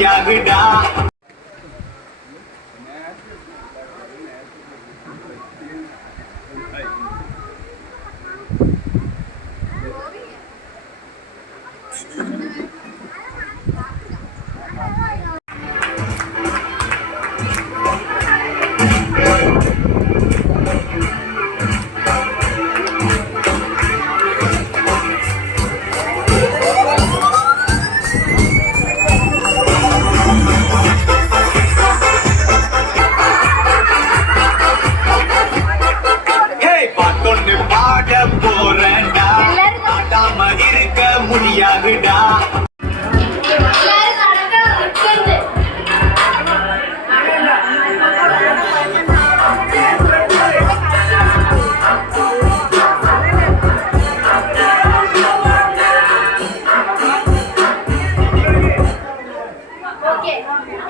ягода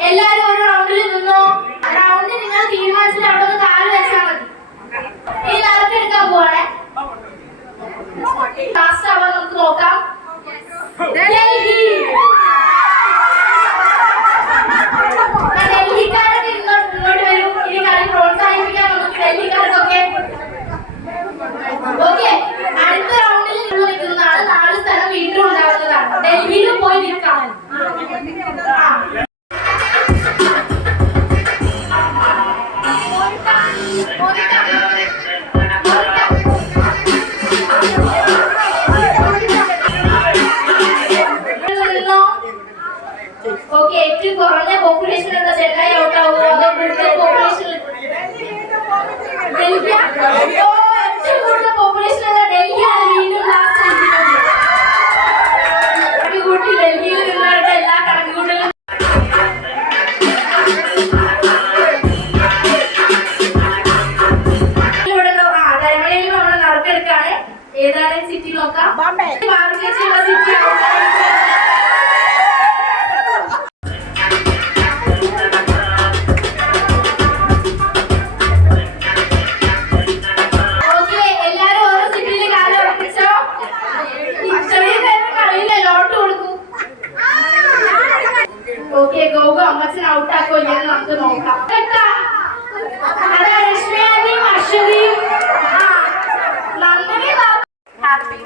എല്ലാരും ഒരു റൗണ്ടിൽ നിന്നോ? റൗണ്ട് നിങ്ങൾ തീരുമാനിച്ചിട്ട് അവിടെ ഒന്ന് കാൽ വെച്ചാൽ മതി. ഈ നറുക്ക് എടുക്കാൻ പോവാണേ. ലാസ്റ്റ് നമുക്ക് നോക്കാം. ഓക്കെ ഏറ്റവും കുറഞ്ഞ പോപ്പുലേഷൻ എന്ന ചെന്നൈ ഔട്ട് ആവുമോ? അതോ കൂടുതൽ പോപ്പുലേഷൻ ഡൽഹി ഏറ്റവും കൂടുതൽ പോപ്പുലേഷൻ എന്ന ഡൽഹിയാണ് വീണ്ടും ലാസ്റ്റ് കണക്കുകൂട്ടി ഡൽഹിയിൽ നിന്നവരുടെ എല്ലാ കണക്കുകൂട്ടലും തരമലയിൽ നമ്മൾ നറുക്കെടുക്കാണ്. ഏതാണ് സിറ്റി നോക്കാം. City để gấu gặm mà sao ta coi nhắn lắm tôi nói cả tất cả ada resmi ni masih nanti kita happy